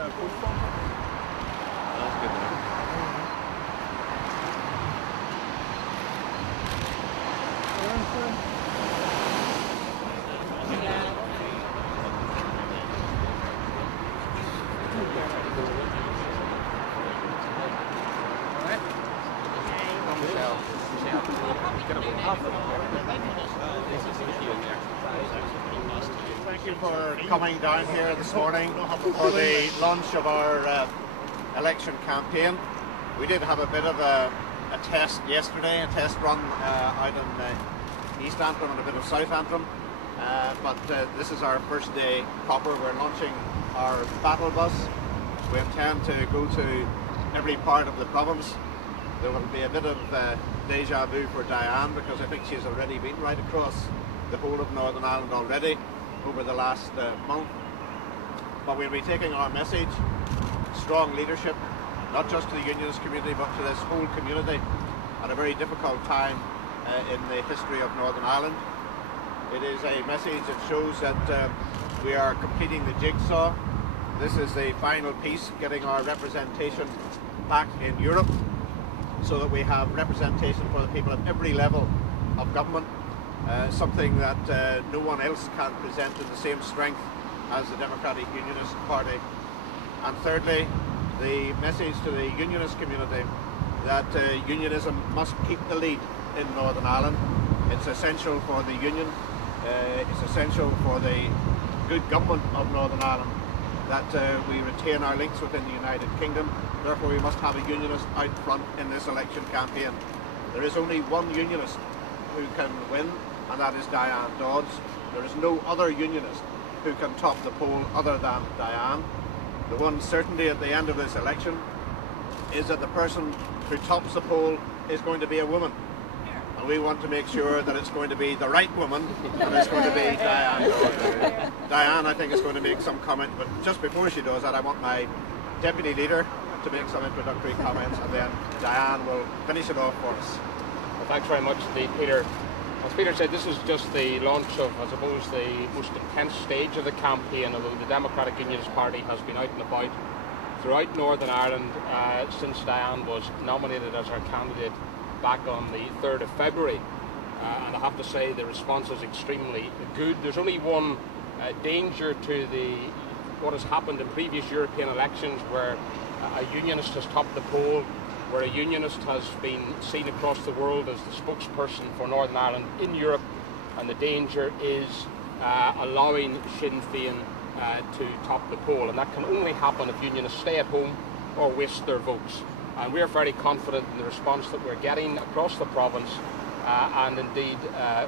Thank you for coming down here this morning for the launch of our election campaign. We did have a bit of a test yesterday, a test run out in East Antrim and a bit of South Antrim, but this is our first day proper. We're launching our battle bus. We intend to go to every part of the province. There will be a bit of deja vu for Diane, because I think she's already been right across the whole of Northern Ireland already over the last month. But we'll be taking our message, strong leadership, not just to the Unionist community but to this whole community at a very difficult time in the history of Northern Ireland. It is a message that shows that we are completing the jigsaw. This is the final piece, getting our representation back in Europe, so that we have representation for the people at every level of government, something that no one else can present in the same strength as the Democratic Unionist Party. And thirdly, the message to the Unionist community that Unionism must keep the lead in Northern Ireland. It's essential for the Union, it's essential for the good government of Northern Ireland that we retain our links within the United Kingdom. Therefore, we must have a Unionist out front in this election campaign. There is only one Unionist who can win, and that is Diane Dodds. There is no other Unionist who can top the poll other than Diane. The one certainty at the end of this election is that the person who tops the poll is going to be a woman. And we want to make sure that it's going to be the right woman, and it's going to be Diane Dodds. Diane, I think, is going to make some comment, but just before she does that, I want my Deputy Leader to make some introductory comments, and then Diane will finish it off for us. Well, thanks very much indeed, Peter. As Peter said, this is just the launch of, I suppose, the most intense stage of the campaign, although the Democratic Unionist Party has been out and about throughout Northern Ireland since Diane was nominated as our candidate back on the 3rd of February. And I have to say the response is extremely good. There's only one danger to what has happened in previous European elections, where a Unionist has topped the poll, where a Unionist has been seen across the world as the spokesperson for Northern Ireland in Europe, and the danger is allowing Sinn Féin to top the poll, and that can only happen if Unionists stay at home or waste their votes. And we're very confident in the response that we're getting across the province, and indeed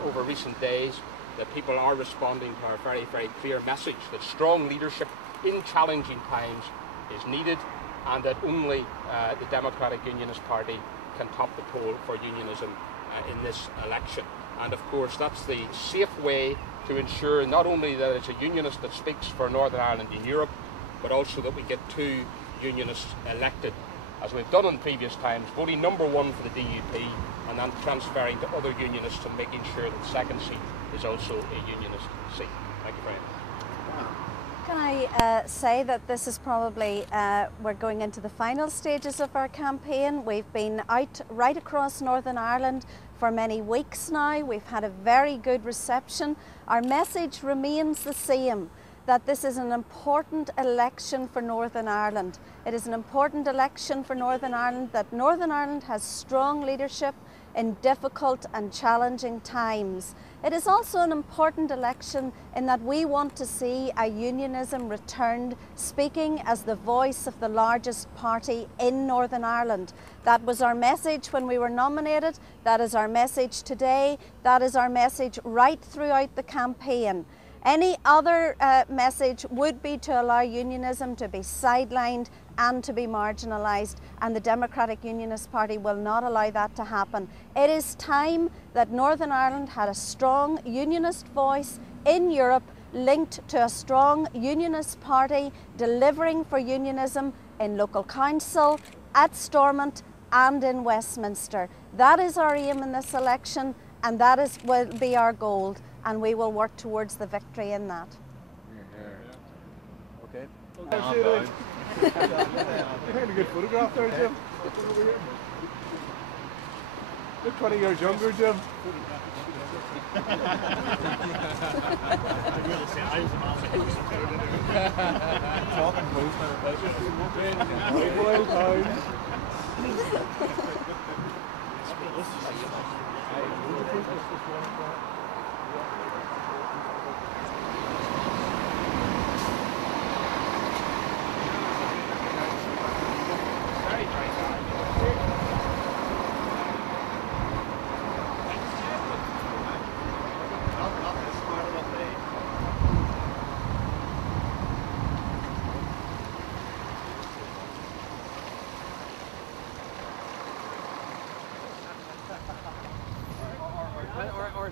over recent days, that people are responding to our very, very clear message that strong leadership in challenging times is needed, and that only the Democratic Unionist Party can top the poll for unionism in this election. And of course, that's the safe way to ensure not only that it's a Unionist that speaks for Northern Ireland in Europe, but also that we get 2 Unionists elected, as we've done in previous times, voting number 1 for the DUP and then transferring to other Unionists and making sure that the second seat is also a Unionist seat. Thank you very much. Can I say that this is probably, we're going into the final stages of our campaign. We've been out right across Northern Ireland for many weeks now. We've had a very good reception. Our message remains the same, that this is an important election for Northern Ireland. It is an important election for Northern Ireland, that Northern Ireland has strong leadership in difficult and challenging times. It is also an important election in that we want to see a unionism returned, speaking as the voice of the largest party in Northern Ireland. That was our message when we were nominated, that is our message today, that is our message right throughout the campaign. Any other message would be to allow unionism to be sidelined and to be marginalised, and the Democratic Unionist Party will not allow that to happen. It is time that Northern Ireland had a strong unionist voice in Europe, linked to a strong unionist party delivering for unionism in local council, at Stormont and in Westminster. That is our aim in this election, and that will be our goal, and we will work towards the victory in that. Okay. You're taking a good photograph there, Jim. Look 20 years younger, Jim. Talking close now. Wild times. Or